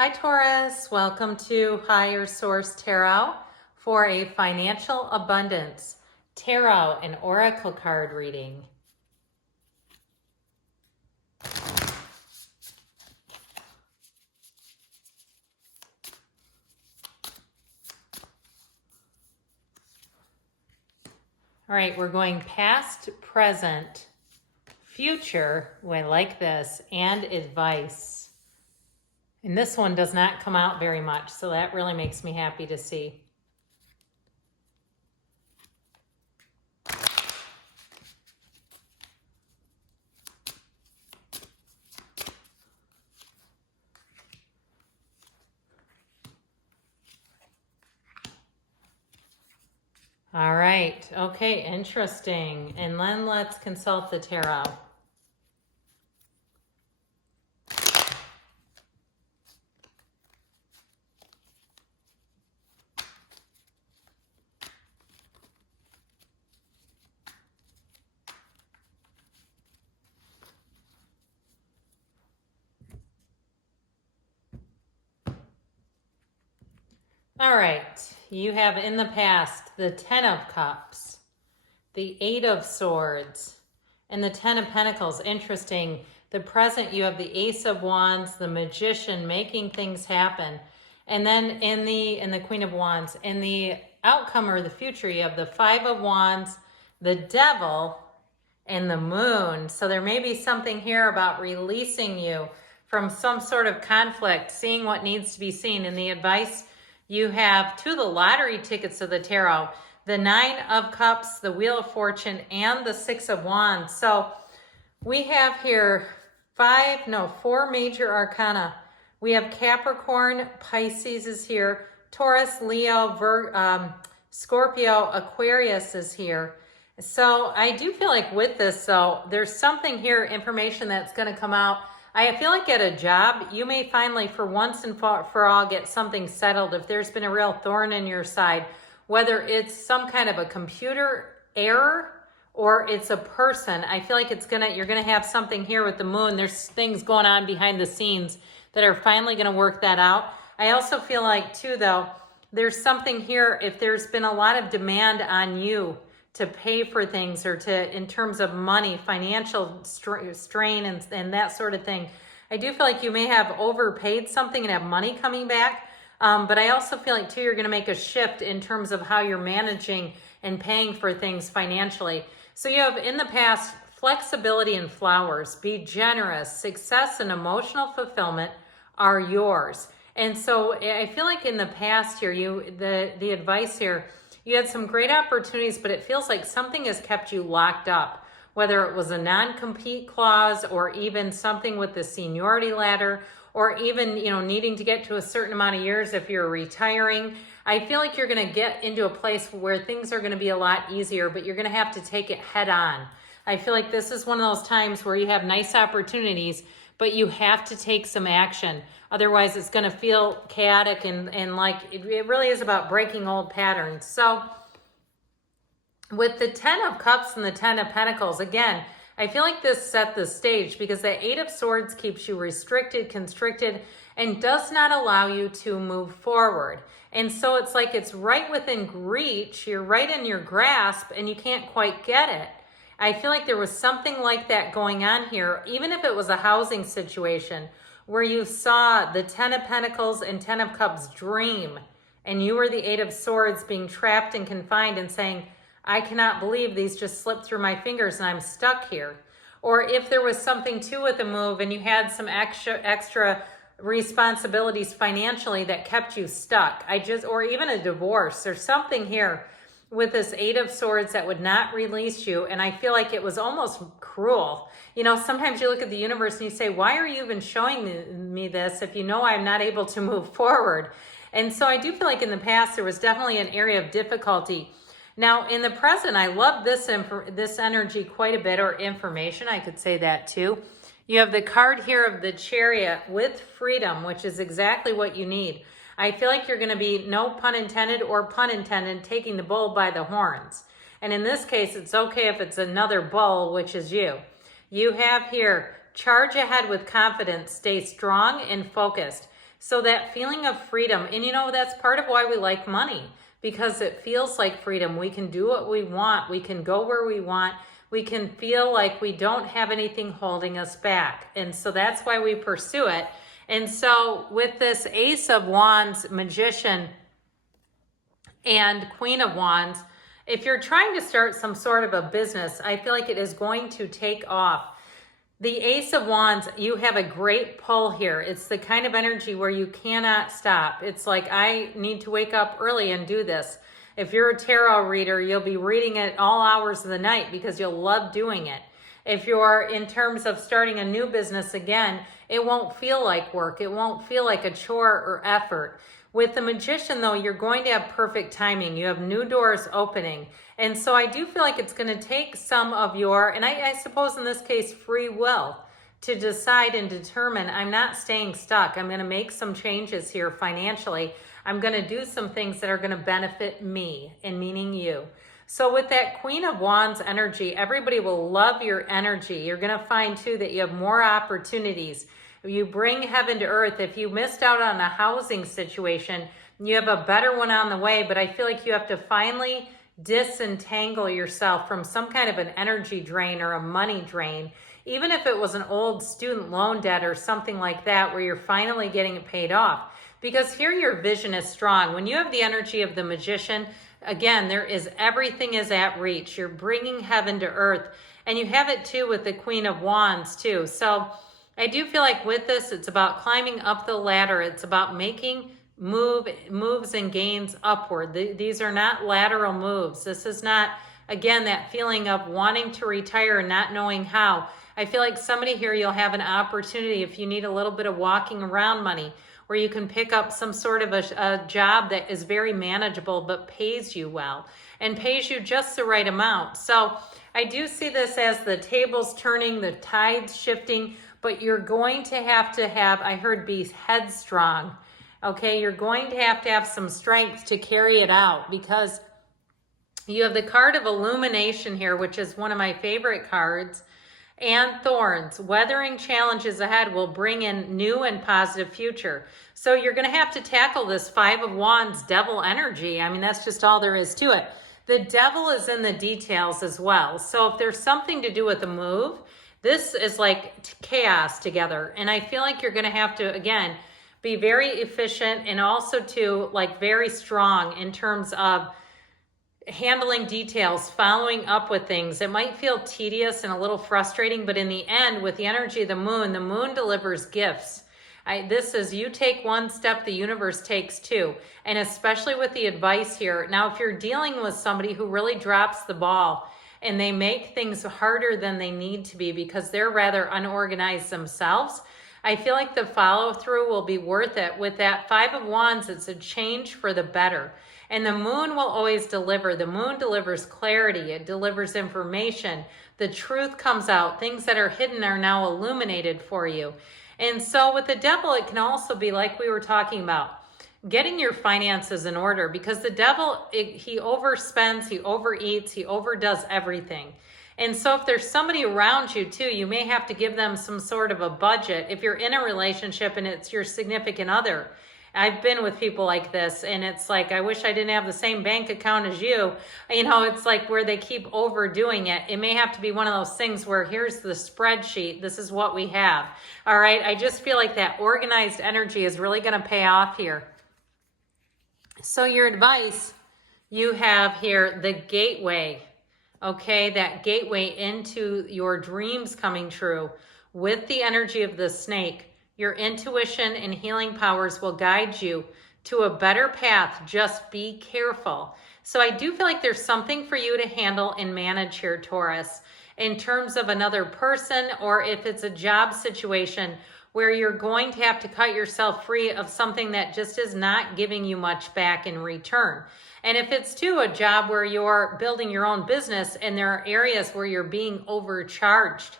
Hi Taurus, welcome to Higher Source Tarot for a financial abundance tarot and oracle card reading. All right, we're going past, present, future, I like this, and advice. And this one does not come out very much, so that really makes me happy to see. All right, okay, interesting. And then let's consult the tarot. All right, you have in the past the 10 of Cups, the 8 of Swords, and the 10 of Pentacles. Interesting. The present, you have the Ace of Wands, the Magician, making things happen. And then in the Queen of Wands, in the outcome or the future, you have the 5 of Wands, the Devil, and the Moon. So there may be something here about releasing you from some sort of conflict, seeing what needs to be seen. In the advice, you have 2 of the lottery tickets of the tarot, the 9 of Cups, the Wheel of Fortune, and the 6 of Wands. So we have here 4 major arcana. We have Capricorn, Pisces is here, Taurus, Leo, Scorpio, Aquarius is here. So I do feel like with this, though, there's something here, information that's going to come out. I feel like at a job, you may finally, for once and for all, get something settled. If there's been a real thorn in your side, whether it's some kind of a computer error or it's a person, I feel like you're gonna have something here with the Moon. There's things going on behind the scenes that are finally gonna work that out. I also feel like too, though, there's something here, if there's been a lot of demand on you to pay for things or in terms of money, financial strain and that sort of thing. I do feel like you may have overpaid something and have money coming back. But I also feel like too, you're going to make a shift in terms of how you're managing and paying for things financially. So you have in the past, flexibility and flowers, be generous, success and emotional fulfillment are yours. And so I feel like in the past here, the advice here, you had some great opportunities, but it feels like something has kept you locked up, whether it was a non-compete clause or even something with the seniority ladder, or even, needing to get to a certain amount of years if you're retiring. I feel like you're going to get into a place where things are going to be a lot easier, but you're going to have to take it head on. I feel like this is one of those times where you have nice opportunities, but you have to take some action. Otherwise, it's going to feel chaotic and like it really is about breaking old patterns. So with the 10 of Cups and the 10 of Pentacles, again, I feel like this set the stage because the 8 of Swords keeps you restricted, constricted, and does not allow you to move forward. And so it's like it's right within reach, you're right in your grasp, and you can't quite get it. I feel like there was something like that going on here, even if it was a housing situation where you saw the 10 of Pentacles and 10 of Cups dream, and you were the 8 of Swords being trapped and confined and saying, I cannot believe these just slipped through my fingers and I'm stuck here. Or if there was something too with a move and you had some extra responsibilities financially that kept you stuck, or even a divorce or something here with this 8 of Swords that would not release you. And I feel like it was almost cruel. Sometimes you look at the universe and you say, why are you even showing me this if you know I'm not able to move forward? And so I do feel like in the past, there was definitely an area of difficulty. Now, in the present, I love this energy quite a bit, or information, I could say that too. You have the card here of the Chariot with freedom, which is exactly what you need. I feel like you're going to be, no pun intended or pun intended, taking the bull by the horns. And in this case, it's okay if it's another bull, which is you. You have here, charge ahead with confidence, stay strong and focused. So that feeling of freedom, and you know, that's part of why we like money, because it feels like freedom. We can do what we want. We can go where we want. We can feel like we don't have anything holding us back. And so that's why we pursue it. And so with this Ace of Wands, Magician, and Queen of Wands, if you're trying to start some sort of a business, I feel like it is going to take off. The Ace of Wands, you have a great pull here. It's the kind of energy where you cannot stop. It's like, I need to wake up early and do this. If you're a tarot reader, you'll be reading it all hours of the night because you'll love doing it. If you're in terms of starting a new business again, it won't feel like work. It won't feel like a chore or effort. With the Magician, though, you're going to have perfect timing. You have new doors opening. And so I do feel like it's going to take some of your, and I suppose in this case, free will to decide and determine, I'm not staying stuck. I'm going to make some changes here financially. I'm going to do some things that are going to benefit me, and meaning you. So with that Queen of Wands energy, everybody will love your energy. You're going to find, too, that you have more opportunities. You bring heaven to earth. If you missed out on a housing situation, you have a better one on the way, but I feel like you have to finally disentangle yourself from some kind of an energy drain or a money drain, even if it was an old student loan debt or something like that, where you're finally getting it paid off. Because here your vision is strong. When you have the energy of the Magician, again, everything is at reach. You're bringing heaven to earth, and you have it too with the Queen of Wands too. So I do feel like with this, it's about climbing up the ladder. It's about making moves and gains upward. These are not lateral moves. This is not, again, that feeling of wanting to retire and not knowing how. I feel like somebody here, you'll have an opportunity if you need a little bit of walking around money, where you can pick up some sort of a job that is very manageable but pays you well and pays you just the right amount. So I do see this as the tables turning, the tides shifting, but you're going to have, I heard, be headstrong. Okay, you're going to have some strength to carry it out, because you have the card of illumination here, which is one of my favorite cards, and thorns. Weathering challenges ahead will bring in new and positive future. So you're going to have to tackle this Five of Wands devil energy. I mean, that's just all there is to it. The devil is in the details as well. So if there's something to do with a move, this is like chaos together. And I feel like you're going to have to, again, be very efficient, and also too, like, very strong in terms of handling details, following up with things. It might feel tedious and a little frustrating, but in the end, with the energy of the moon delivers gifts. This is, you take one step, the universe takes two. And especially with the advice here. Now, if you're dealing with somebody who really drops the ball and they make things harder than they need to be because they're rather unorganized themselves, I feel like the follow through will be worth it. With that Five of Wands, it's a change for the better. And the moon will always deliver. The moon delivers clarity. It delivers information. The truth comes out. Things that are hidden are now illuminated for you. And so with the devil, it can also be like we were talking about, getting your finances in order, because the devil, he overspends, he overeats, he overdoes everything. And so if there's somebody around you too, you may have to give them some sort of a budget. If you're in a relationship and it's your significant other, I've been with people like this, and it's like, I wish I didn't have the same bank account as you. You know, it's like where they keep overdoing it. It may have to be one of those things where here's the spreadsheet. This is what we have. All right. I just feel like that organized energy is really going to pay off here. So your advice, you have here the gateway. Okay, that gateway into your dreams coming true with the energy of the snake. Your intuition and healing powers will guide you to a better path. Just be careful. So I do feel like there's something for you to handle and manage here, Taurus, in terms of another person, or if it's a job situation where you're going to have to cut yourself free of something that just is not giving you much back in return. And if it's too a job where you're building your own business and there are areas where you're being overcharged,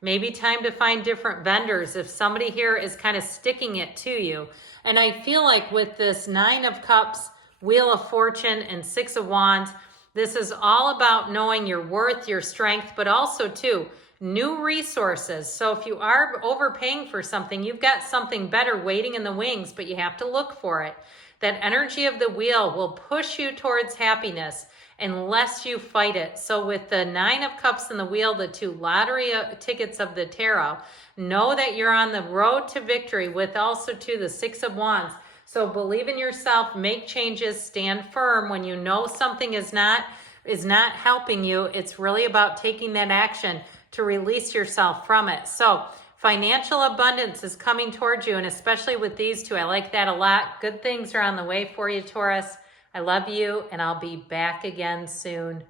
maybe time to find different vendors if somebody here is kind of sticking it to you. And I feel like with this Nine of Cups, Wheel of Fortune, and Six of Wands, this is all about knowing your worth, your strength, but also too, new resources. So if you are overpaying for something, you've got something better waiting in the wings, but you have to look for it. That energy of the wheel will push you towards happiness unless you fight it. So with the 9 of Cups and the wheel, the 2 lottery tickets of the tarot, know that you're on the road to victory with also too the 6 of Wands. So believe in yourself, make changes, stand firm when you know something is not helping you. It's really about taking that action to release yourself from it. So financial abundance is coming towards you, and especially with these two, I like that a lot. Good things are on the way for you, Taurus. I love you, and I'll be back again soon.